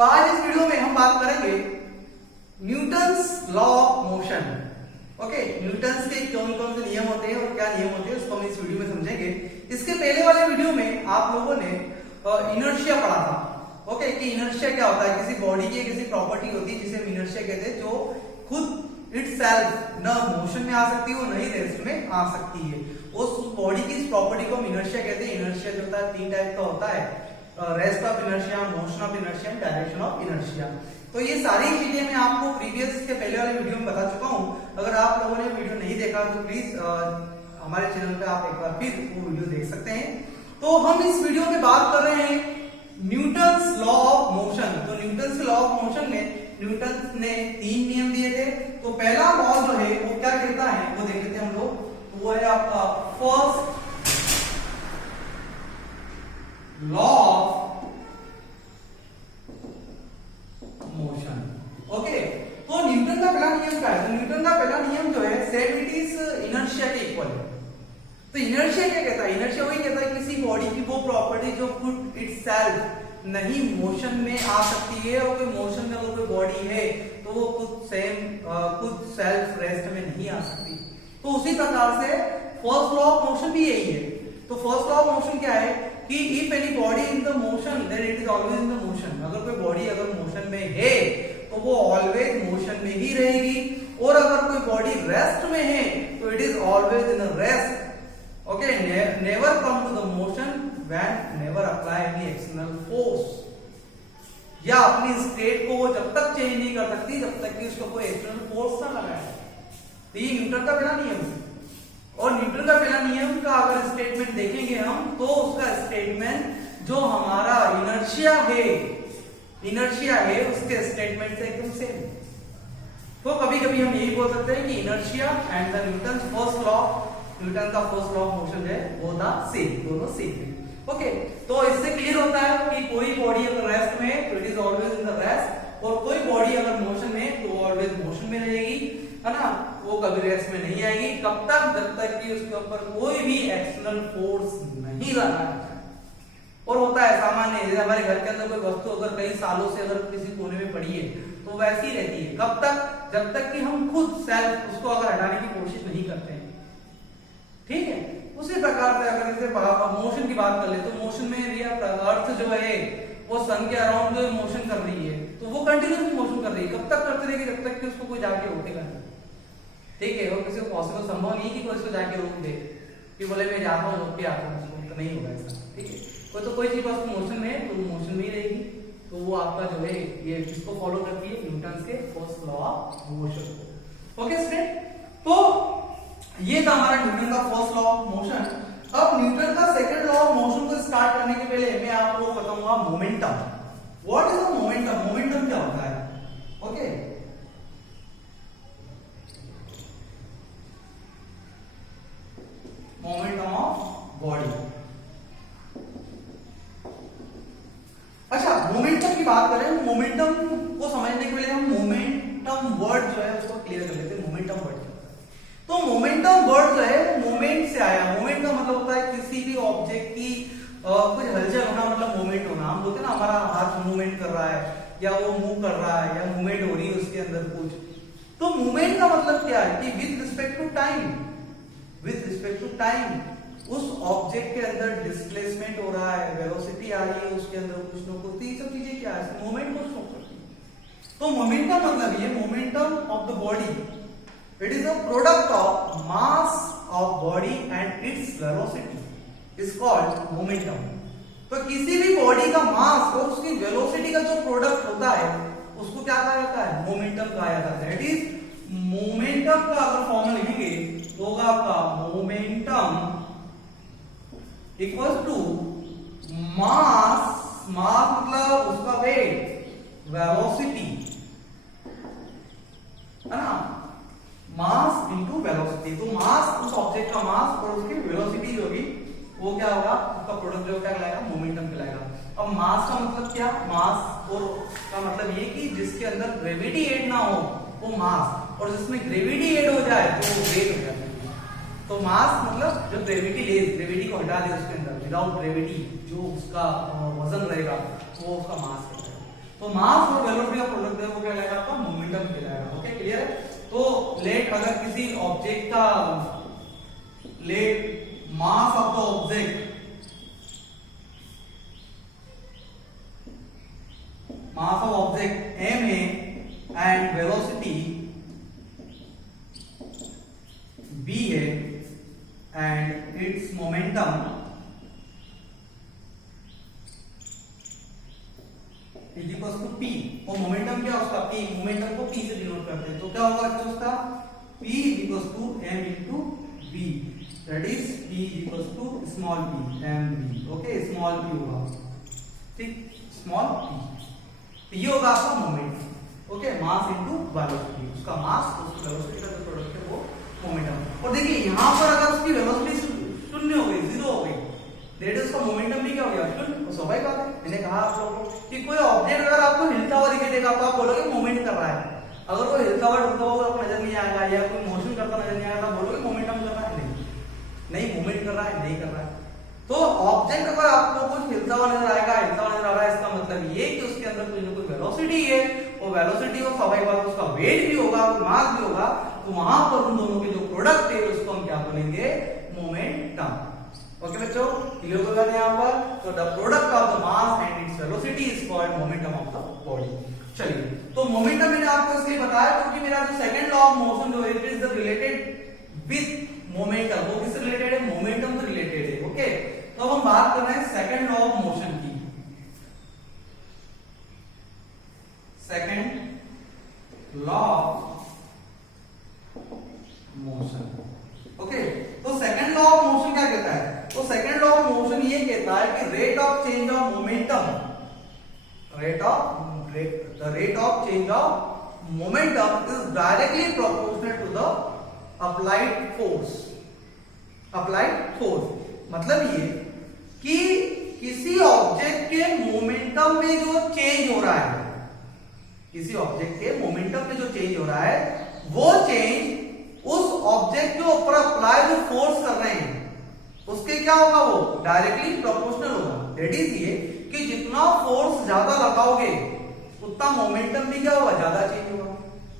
तो आज इस वीडियो में हम बात करेंगे Newton's law of motion. Okay, Newton's के कौन कौन से नियम होते हैं और क्या नियम होते हैं उसको हम इस वीडियो में समझेंगे। इसके पहले वाले वीडियो में आप लोगों ने इनर्शिया पढ़ा था। ओके, कि इनर्शिया क्या होता है, किसी बॉडी की किसी प्रॉपर्टी होती है जिसे हम इनर्शिया कहते हैं, जो खुद इटसेल्फ न मोशन में आ सकती है और न ही रेस्ट में आ सकती है। उस बॉडी की इस प्रॉपर्टी को हम इनर्शिया कहते हैं। इनर्शिया जो होता है तीन टाइप का होता है, rest of inertia, motion of inertia, direction of inertia. तो ये सारी चीजें मैं आपको प्रीवियस के पहले वाले वीडियो में बता चुका हूं। अगर आप लोगों ने वीडियो नहीं देखा तो प्लीज हमारे चैनल पे आप एक बार फिर वो वीडियो देख सकते हैं। तो हम इस वीडियो में बात कर रहे हैं न्यूटन्स लॉ ऑफ मोशन। तो न्यूटन्स लॉ ऑफ मोशन में न्यूटन ने तीन नियम दिए थे। तो पहला लॉ जो है वो क्या कहता है वो देख लेते हैं हम लोग। वो है आपका first law of motion. Okay, तो न्यूटन का पहला नियम क्या है? तो न्यूटन का पहला नियम जो है सेड इट इज इनर्शिया के इक्वल है। तो इनर्शिया क्या कहता है? इनर्शिया वही कहता है किसी बॉडी की वो प्रॉपर्टी जो खुद इटसेल्फ नहीं मोशन में आ सकती है, और कोई मोशन में अगर कोई बॉडी है तो वो खुद सेल्फ रेस्ट में नहीं आ सकती। तो उसी प्रकार से फर्स्ट लॉ ऑफ मोशन भी यही है। तो फर्स्ट लॉ ऑफ मोशन क्या है कि if any body in the motion then it is always in the motion. अगर कोई बॉडी अगर मोशन में है तो वो ऑलवेज मोशन में ही रहेगी, और अगर कोई बॉडी रेस्ट में है तो it is always in rest. Okay, never come to the motion when never apply any external force. या अपनी स्टेट को वो जब तक चेंज नहीं कर सकती जब तक कि उसको कोई एक्सटर्नल फोर्स ना लगाए। तो ये न्यूटन का पहला नियम है। और न्यूटन का पहला नियम का अगर स्टेटमेंट देखेंगे हम तो उसका स्टेटमेंट जो हमारा इनर्शिया है उसके स्टेटमेंट से एकदम सेम। तो कभी कभी हम यही बोल सकते हैं कि inertia and the Newton's first law, Newton का फर्स्ट लॉ ऑफ मोशन है वो था सेम, दोनों सेम है। ओके, तो इससे क्लियर होता है कि कोई बॉडी अगर रेस्ट में है तो it is always in the rest, और कोई बॉडी अगर मोशन में है तो ऑलवेज मोशन में रहेगी, है ना। वो कभी रेस्ट में नहीं आएगी कब तक, जब तक कि उसके ऊपर कोई भी एक्सटर्नल फोर्स नहीं लगाया जाए। और होता है सामान्य, जैसे हमारे घर के अंदर कोई वस्तु अगर कई सालों से अगर किसी कोने में पड़ी है तो वैसी ही रहती है। कब तक? जब तक कि हम खुद सेल्फ उसको अगर हटाने की कोशिश नहीं करते हैं। ठीक है, उसी प्रकार से अगर इसे मोशन की बात कर ले तो मोशन में भी अर्थ जो है वो सन के अराउंड मोशन कर रही है, तो वो कंटिन्यूअसली मोशन कर रही है। कब तक करती रहेगी? जब तक कि उसको कोई जाके रोकेगा नहीं। ठीक है, और किसी को पॉसिबल संभव नहीं कि कोई इसको जाके रोक दे कि बोले मैं जाता हूँ रोक के आता हूँ, तो नहीं होगा ऐसा। ठीक है, कोई चीज बस मोशन में है तो मोशन में ही रहेगी। तो वो आपका जो है ये किसको फॉलो करती है? न्यूटन के फर्स्ट लॉ ऑफ मोशन को। ओके स्टूडेंट, तो ये था हमारा न्यूटन का फर्स्ट लॉ ऑफ मोशन। अब न्यूटन का सेकंड लॉ ऑफ मोशन को स्टार्ट करने के पहले मैं आपको बताऊंगा momentum. What is the momentum? Momentum क्या होता है? Okay, momentum of body. अच्छा, मोमेंटम की बात करें, मोमेंटम को समझने के लिए हम मोमेंटम वर्ड जो है उसको क्लियर कर लेते हैं। मोमेंटम वर्ड, तो मोमेंटम वर्ड जो है वो मोमेंट से आया। मोमेंट का मतलब होता है किसी भी ऑब्जेक्ट की कुछ हलचल होना, मतलब मोमेंट होना। हम बोलते हैं ना हमारा हाथ मूवमेंट कर रहा है, या वो मूव कर रहा है, या मूवमेंट हो रही है उसके अंदर कुछ। तो मूवमेंट का मतलब क्या है कि विद रिस्पेक्ट टू टाइम उस ऑब्जेक्ट के अंदर डिस्प्लेसमेंट हो रहा है, वेलोसिटी आ रही है उसके अंदर कुछ न कुछ। ये सब चीजें क्या है? मूवमेंट को शो करती है। तो मोमेंट का मतलब ये momentum of the body, it is a product of mass of body and its velocity is called momentum। तो किसी भी बॉडी का मास और उसकी वेलोसिटी का जो प्रोडक्ट होता है उसको क्या कहा जाता है? मोमेंटम कहा जाता है। इट इज मोमेंटम का अगर फॉर्मूला लिखेंगे तो होगा आपका मोमेंटम इक्वल्स टू मास मतलब उसका वेट, वेलोसिटी, है ना, मास इनटू वेलोसिटी। तो मास उस ऑब्जेक्ट का मास और उसकी वेलोसिटी जो होगी वो क्या होगा? उसका प्रोडक्ट जो क्या कहलाएगा? मोमेंटम कहलाएगा। अब मास का मतलब क्या? मास और का मतलब ये कि जिसके अंदर ग्रेविटी ऐड ना हो वो मास, और जिसमें ग्रेविटी ऐड हो जाए तो वो वेट हो जाता है। तो मास मतलब जो ग्रेविटी को हटा दे उसके अंदर, विदाउट ग्रेविटी जो उसका वजन रहेगा वो उसका मास है। तो मास और वेलोसिटी का प्रोडक्ट है वो क्या कहलाएगा आपका मोमेंटम कहलाएगा। ओके क्लियर है। तो लेट अगर किसी ऑब्जेक्ट का let mass of the object m है एंड वेलोसिटी v है and its momentum is equal to p। और मोमेंटम क्या उसका p, मोमेंटम को p से डिनोट करते हैं। तो क्या होगा अच्छा उसका p is equal to m into v, that is p is equal to small p mv। Okay small p होगा, ठीक, स्मॉल p। ये होगा आपका momentum. Okay mass into velocity, उसका मास उसकी वेलोसिटी का जो प्रोडक्ट है वो मोमेंटम। और देखिए यहां पर अगर उसकी वेलोसिटी शून्य हो गई, जीरो हो गई, दैट इज उसका मोमेंटम भी क्या हो गया शून्य। तो स्वाभाविक बात है, मैंने कहा आप लोगों को कि कोई ऑब्जेक्ट अगर आपको हिलता हुआ दिखाई देगा तो आप बोलोगे मूवमेंट कर रहा है। अगर वो हिलता हुआ डुलता हुआ आपको नजर नहीं आएगा या कोई मोशन करता नजर नहीं आएगा तो बोलोगे मोमेंटम कर रहा है, नहीं मूवमेंट कर रहा है, नहीं कर रहा है। तो ऑब्जेक्ट अगर आपको कुछ हिलता हुआ नजर आएगा, हिलता हुआ नजर आ रहा है, इसका मतलब ये कि उसके अंदर कोई ना कोई वेलोसिटी है, और वेलोसिटी और स्वाभाविक बात उसका वेट भी होगा, मास भी होगा। तो वहां पर उन दोनों के जो प्रोडक्ट है उसको हम क्या बोलेंगे, मोमेंटम। ओके बच्चों क्लियर होगा यहाँ पर। तो the product of the mass and its velocity is called momentum of the body. चलिए तो मोमेंटम मैंने आपको इसलिए बताया क्योंकि मेरा जो सेकंड लॉ ऑफ मोशन जो है it is related with momentum. वो किससे रिलेटेड है, मोमेंटम से रिलेटेड है। ओके तो अब हम बात कर रहे हैं सेकंड लॉ ऑफ मोशन की। Second law of motion. Okay तो सेकंड लॉ ऑफ मोशन क्या कहता है, तो सेकंड लॉ ऑफ मोशन ये कहता है कि rate of change of momentum, the rate of change of momentum is directly proportional to the applied force। मतलब ये कि किसी ऑब्जेक्ट के मोमेंटम में जो चेंज हो रहा है, किसी ऑब्जेक्ट के मोमेंटम में जो चेंज हो रहा है वो चेंज उस ऑब्जेक्ट के ऊपर अप्लाई जो फोर्स कर रहे हैं उसके क्या होगा, वो डायरेक्टली प्रोपोर्शनल होगा। दैट इज ये कि जितना फोर्स ज्यादा लगाओगे उतना मोमेंटम भी क्या होगा, ज्यादा चेंज होगा।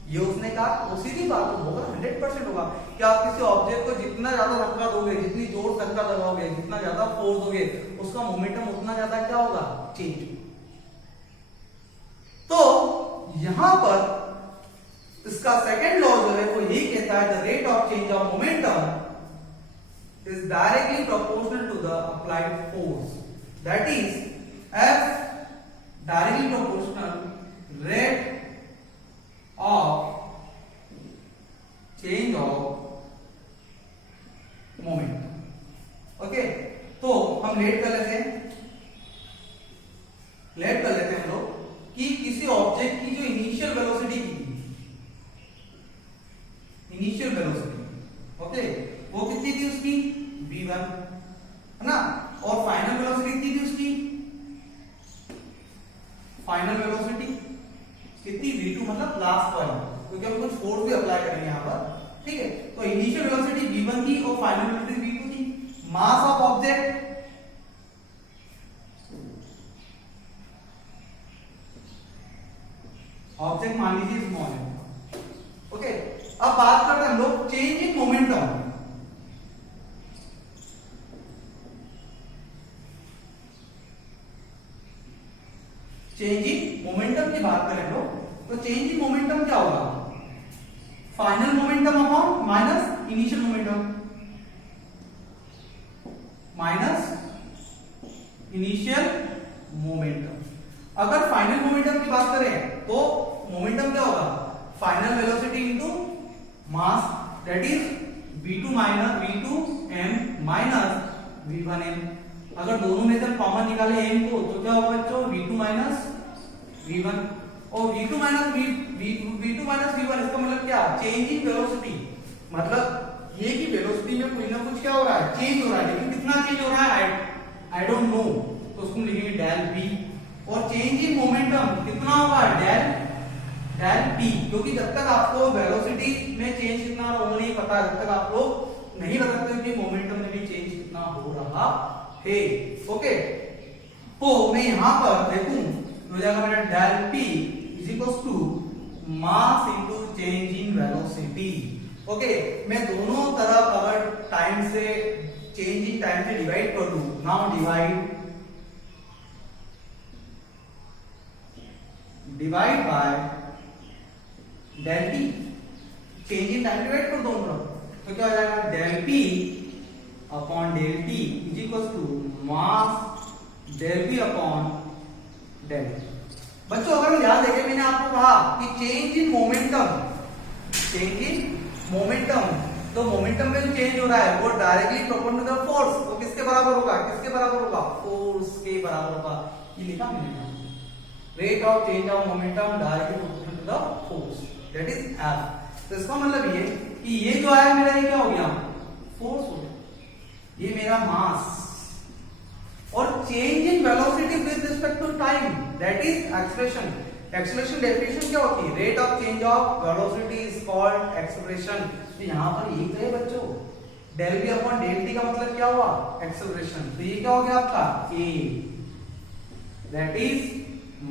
ये उसने कहा, वो सीधी बात होगा, 100% होगा कि आप किसी ऑब्जेक्ट को जितना ज्यादा धक्का दोगे, जितनी जोर से धक्का लगाओगे, जितना ज्यादा फोर्स दोगे, उसका मोमेंटम उतना ज्यादा क्या होगा, चेंज। तो यहां पर इसका सेकंड लॉ जो है वो यही कहता है the rate of change of momentum is directly proportional to the applied force, that is F directly proportional rate of change of momentum। Okay तो हम लेट कर लेते हैं हम लोग कि किसी ऑब्जेक्ट की जो इनिशियल वेलोसिटी ओके वो कितनी थी उसकी v1 है ना, और फाइनल वेलोसिटी कितनी थी उसकी, फाइनल वेलोसिटी कितनी v2 मतलब लास्ट वाली, क्योंकि हम कुछ फोर्स भी अप्लाई करेंगे यहां पर। ठीक है तो इनिशियल वेलोसिटी v1 थी और फाइनल वेलोसिटी v2 थी। मास ऑफ ऑब्जेक्ट मान लीजिए स्मॉल है। ओके अब बात करते हैं हम लोग change in momentum. Change in momentum की बात करें लोग तो चेंज इन मोमेंटम क्या होगा, final momentum upon minus initial momentum, minus initial momentum. अगर फाइनल मोमेंटम की बात करें तो मोमेंटम क्या होगा, final velocity into mass, that is v2 m minus v1m। अगर दोनों में से कॉमन निकाले m को तो क्या होगा बच्चों, v2 माइनस v1, और v2 माइनस v1 इसका मतलब क्या, चेंज इन वेलोसिटी। मतलब ये कि वेलोसिटी में कोई ना कुछ क्या हो रहा है, चेंज हो रहा है, लेकिन कितना चेंज हो रहा है आई डोंट नो, तो उसको लिखेंगे डेल v। और चेंज इन मोमेंटम कितना होगा, डेल p, क्योंकि जब तक आपको वेलोसिटी में चेंज कितना होगा नहीं पता, जब तक आप लोग नहीं बता सकते कि मोमेंटम में भी चेंज कितना हो रहा है। ओके तो मैं यहां पर देखूं हो जाएगा मेरा del P is equal to mass into change in velocity. Okay, मैं दोनों तरफ अगर टाइम से चेंज इन टाइम से डिवाइड कर दूं, now divide by del P, change in time divide कर दो तो क्या हो जाएगा del P upon del T is equal to mass del P upon del. बच्चों अगर ध्यान देंगे मैंने आपको कहा कि चेंज इन मोमेंटम, तो मोमेंटम में जो चेंज हो रहा है वो directly proportional to the force, तो किसके बराबर होगा, किसके बराबर होगा, फोर्स के बराबर होगा। ये लिखा मैंने, rate of change of momentum directly proportional to the force, that is F. तो इसका मतलब ये कि ये जो आया मेरा, ये क्या हो गया, फोर्स हो गया, ये मेरा मास, और change in velocity with respect to time, that is acceleration. Acceleration definition क्या होती है, rate of change of velocity is called acceleration. तो यहां पर ये तो है बच्चों, del V upon del T का मतलब क्या हुआ, एक्सेलरेशन। तो ये क्या हो गया आपका a, that is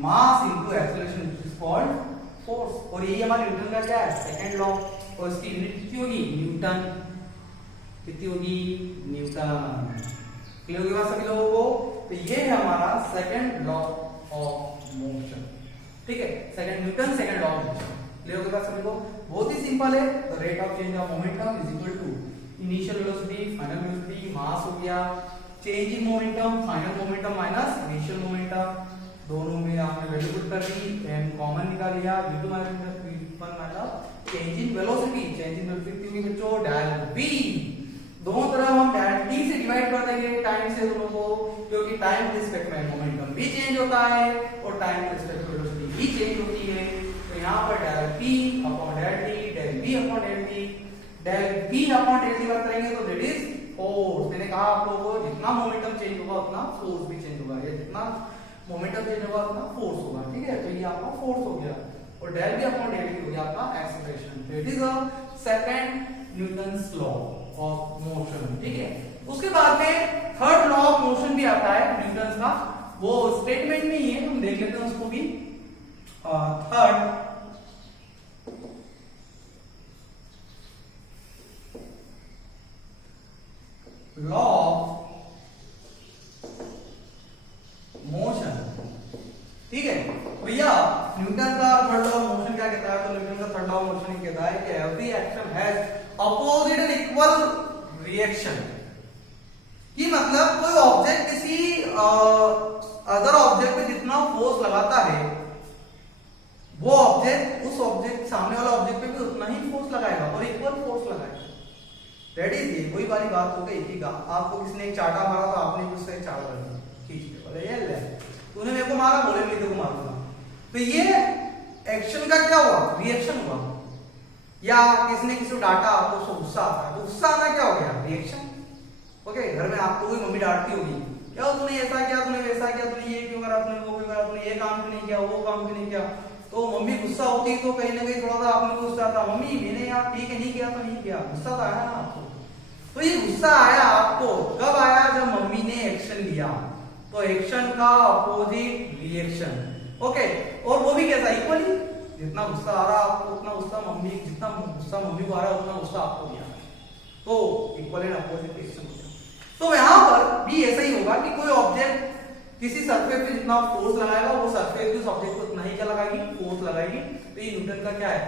mass into acceleration which is called force. और ये हमारे न्यूटन का क्या है, सेकंड लॉ, और इसकी यूनिट कितनी होगी, न्यूटन। कितनी होगी, न्यूटन। क्लियर होगी बात सभी लोगों को। तो ये है हमारा सेकंड लॉ ऑफ मोशन, ठीक है, second Newton second law of motion. Clear होगी बात सभी को, बहुत ही सिंपल है। तो rate of change of momentum is equal to initial velocity final velocity, mass हो गया, change in momentum final momentum minus initial momentum, दोनों में आपने वैल्यू पुट कर दी, एंड कॉमन निकाल लिया, v2 minus v1 minus change in velocity, change in velocity होगी बच्चों डेल v। दोनों तरफ हम डेल t से डिवाइड कर देंगे टाइम से दोनों को, क्योंकि टाइम के रिस्पेक्ट में मोमेंटम भी चेंज होता है और टाइम के रिस्पेक्ट में वेलोसिटी भी चेंज होती है। तो यहां पर del p upon del t, del v upon del t, del v upon del t बात करेंगे तो दैट इज फोर्स। मैंने कहा आप लोगों को जितना मोमेंटम चेंज होगा उतना फोर्स भी चेंज होगा, या जितना मोमेंटम चेंज होगा उतना फोर्स होगा, ठीक है। तो ये आपका फोर्स हो गया, और del v upon del t हो गया आपका एक्सेलरेशन। तो it is a second Newton's law of motion, ठीक है। उसके बाद में थर्ड लॉ ऑफ मोशन भी आता है न्यूटन्स का, वो स्टेटमेंट में ही है, हम देख लेते हैं उसको भी। थर्ड लॉ ऑफ मोशन, ठीक है भैया। न्यूटन का थर्ड लॉ ऑफ मोशन क्या कहता है, तो न्यूटन का थर्ड लॉ ऑफ मोशन कहता है कि every action has opposite and equal reaction. कि मतलब कोई ऑब्जेक्ट किसी अदर ऑब्जेक्ट पे जितना फोर्स लगाता है, वो ऑब्जेक्ट उस ऑब्जेक्ट सामने वाला ऑब्जेक्ट पे भी उतना ही फोर्स लगाएगा और इक्वल फोर्स लगाएगा। दैट इज ये वही वाली बात हो गई कि आपको किसने एक चाटा मारा तो आपने भी उससे एक चाटा कर दिया, खींच के बोले ये ले, तूने मेरे को मारा, बोले मैं तेरे को मारूंगा। तो ये एक्शन का क्या हुआ, रिएक्शन हुआ। या किसने किसी को डांटा तो उसको गुस्सा आता है, तो गुस्सा आना क्या हो गया, रिएक्शन। ओके, घर में आपको कोई मम्मी डांटती होगी, क्या तूने ऐसा किया, तूने वैसा किया, तूने ये क्यों करा, तूने वो क्यों करा, तूने ये काम क्यों नहीं किया, वो काम क्यों नहीं किया। तो मम्मी गुस्सा होती तो कहीं ना कहीं थोड़ा सा आपने को गुस्सा आता, मम्मी मैंने यार ठीक है नहीं किया तो नहीं किया, गुस्सा तो आया ना आपको। तो ये गुस्सा आया आपको कब आया, जब मम्मी ने एक्शन लिया। तो एक्शन का अपोजिट रिएक्शन, ओके। और वो भी कैसा, इक्वली, जितना गुस्सा आ रहा आपको उतना गुस्सा मम्मी, जितना गुस्सा मम्मी को आ रहा है उतना गुस्सा आपको भी आ रहा है, तो इक्वल एंड अपोजिट रिएक्शन हो गया। तो यहां पर भी ऐसा ही होगा कि कोई ऑब्जेक्ट किसी सरफेस पे जितना फोर्स लगाएगा वो सरफेस भी उस ऑब्जेक्ट को उतना ही क्या लगाएगी, फोर्स लगाएगी। तो ये न्यूटन का क्या है,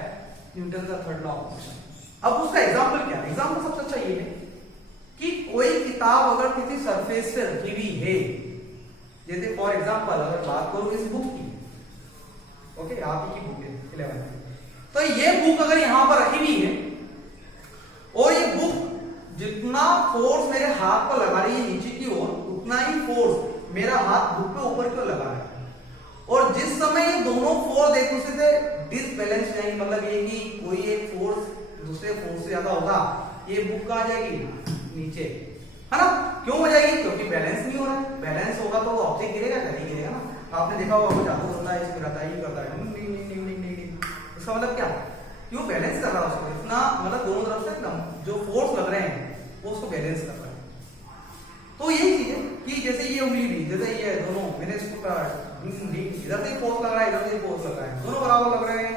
न्यूटन का थर्ड लॉ ऑफ मोशन। अब उसका एग्जांपल क्या है, एग्जांपल सबसे अच्छा ये है कि कोई किताब अगर किसी सरफेस से रखी हुई है, जैसे फॉर एग्जांपल अगर बात करूं इस बुक की, ओके, आप ही की बुक है 11, तो ये बुक अगर यहां पर रखी हुई है और ये बुक जितना फोर्स मेरे हाथ पर लगा रही है नीचे की ओर, उतना ही फोर्स मेरा हाथ बुक पे ऊपर क्यों लगा रहा है। और जिस समय ये दोनों फोर्स एक दूसरे से डिसबैलेंस हो जाएंगे, मतलब ये कि कोई एक फोर्स दूसरे फोर्स से ज्यादा होगा, ये बुक कहां जाएगी, नीचे, है ना। क्यों हो जाएगी, क्योंकि बैलेंस नहीं हो रहा है। बैलेंस होगा तो ऑब्जेक्ट गिरेगा, नहीं गिरेगा ना। आपने देखा होगा वो जादू करता है, इसमें रहता ही करता है, नहीं नहीं नहीं नहीं नहीं, इसका मतलब क्या, क्यों बैलेंस कर रहा है उसको, इतना मतलब दोनों तरफ से एकदम जो फोर्स लग रहे हैं वो उसको बैलेंस कर रहा है। तो यही चीज है कि जैसे ये उंगली ली, जैसे ये दोनों मैंने इसको इधर से फोर्स लग रहा है, इधर से फोर्स लग रहा है, दोनों बराबर लग रहे हैं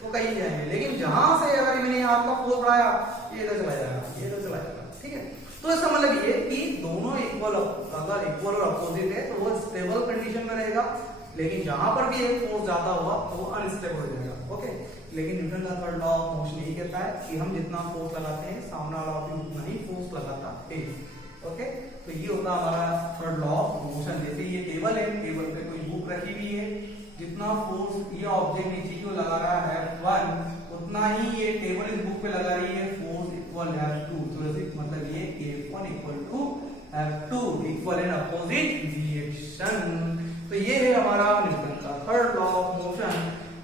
तो कहीं जाएंगे। लेकिन जहां से अगर मैंने यहाँ का फोर्स बढ़ाया, ये इधर चला जाएगा, ये इधर चला जाएगा, ठीक है। तो इसका मतलब ये कि दोनों इक्वल, अगर इक्वल और अपोजिट है तो वो स्टेबल कंडीशन में रहेगा, लेकिन जहां पर भी एक फोर्स ज्यादा हुआ तो वो अनस्टेबल हो जाएगा, ओके। लेकिन न्यूटन का थर्ड लॉ ऑफ मोशन यही कहता है कि हम जितना फोर्स लगाते हैं सामने वाला भी उतना ही फोर्स लगाता है, ओके। तो ये होता हमारा थर्ड लॉ ऑफ मोशन। जैसे ये टेबल है, टेबल पे कोई बुक रखी हुई है, जितना फोर्स ये ऑब्जेक्ट नीचे की ओर लगा रहा है F1, उतना ही ये टेबल इस बुक पे लगा रही है फोर्स इक्वल F2। तो मतलब ये F1 equal to F2 equal in opposite direction. तो ये है हमारा न्यूटन का third law of motion,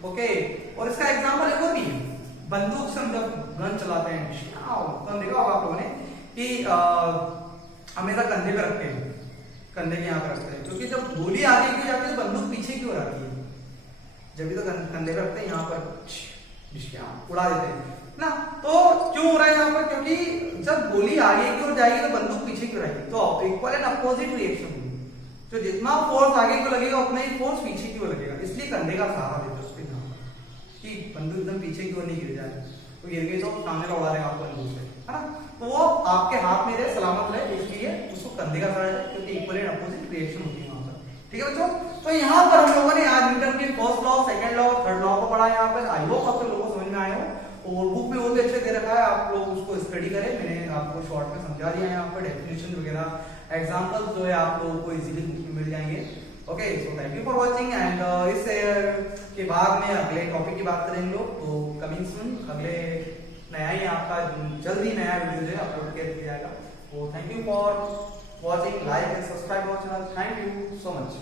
okay. और इसका एग्जांपल एक और भी है, बंदूक से हम जब गन चलाते हैं, तो देखा होगा आप लोगों ने कि हमेशा कंधे पे रखते हैं, कंधे के यहाँ पे रखते हैं, क्योंकि जब गोली आगे की जाती है तो बंदूक पीछे की ओर आती है, जब भी तो कंधे पे रखते हैं, यहाँ पर उड़ा देते हैं ना। तो क्यों हो रहा है यहाँ पर? क्योंकि जब गोली आगे की ओर जाएगी तो बंदूक पीछे की ओर आएगी, तो इक्वल एंड अपोजिट रिएक्शन होगी। तो जितना फोर्स आगे को लगेगा उतना ही फोर्स पीछे की ओर लगेगा, इसलिए कंधे का सहारा देते हैं उसके यहाँ कि बंदूक एकदम पीछे की ओर नहीं गिर जाए, तो गिर गई तो सामने का उड़ा देगा आपको बंदूक से, है ना। तो वो आपके हाथ में रहे, सलामत रहे, इसलिए उसको कंधे का सहारा है, क्योंकि इक्वल एंड अपोजिट रिएक्शन होती है वहां पर, ठीक है बच्चों। तो यहाँ पर हम लोगों ने आज न्यूटन के first law, second law, third law को पढ़ा यहाँ पर। आई होप आप लोगों को समझ में आया हो, और बुक में बहुत अच्छे दे रखा है, आप लोग उसको स्टडी करें। मैंने आपको शॉर्ट में समझा दिया है यहाँ पर, डेफिनेशन वगैरह, एग्जांपल्स जो है आप लोगों को इजीली मिल जाएंगे, okay. So thank you for watching, and इस के बाद में अगले टॉपिक की बात करेंगे लोग, तो कमिंग सून, अगले नया ही आपका जल्दी नया वीडियो जो है अपलोड कर दिया जाएगा। तो thank you for watching, like and subscribe our channel, thank you so much.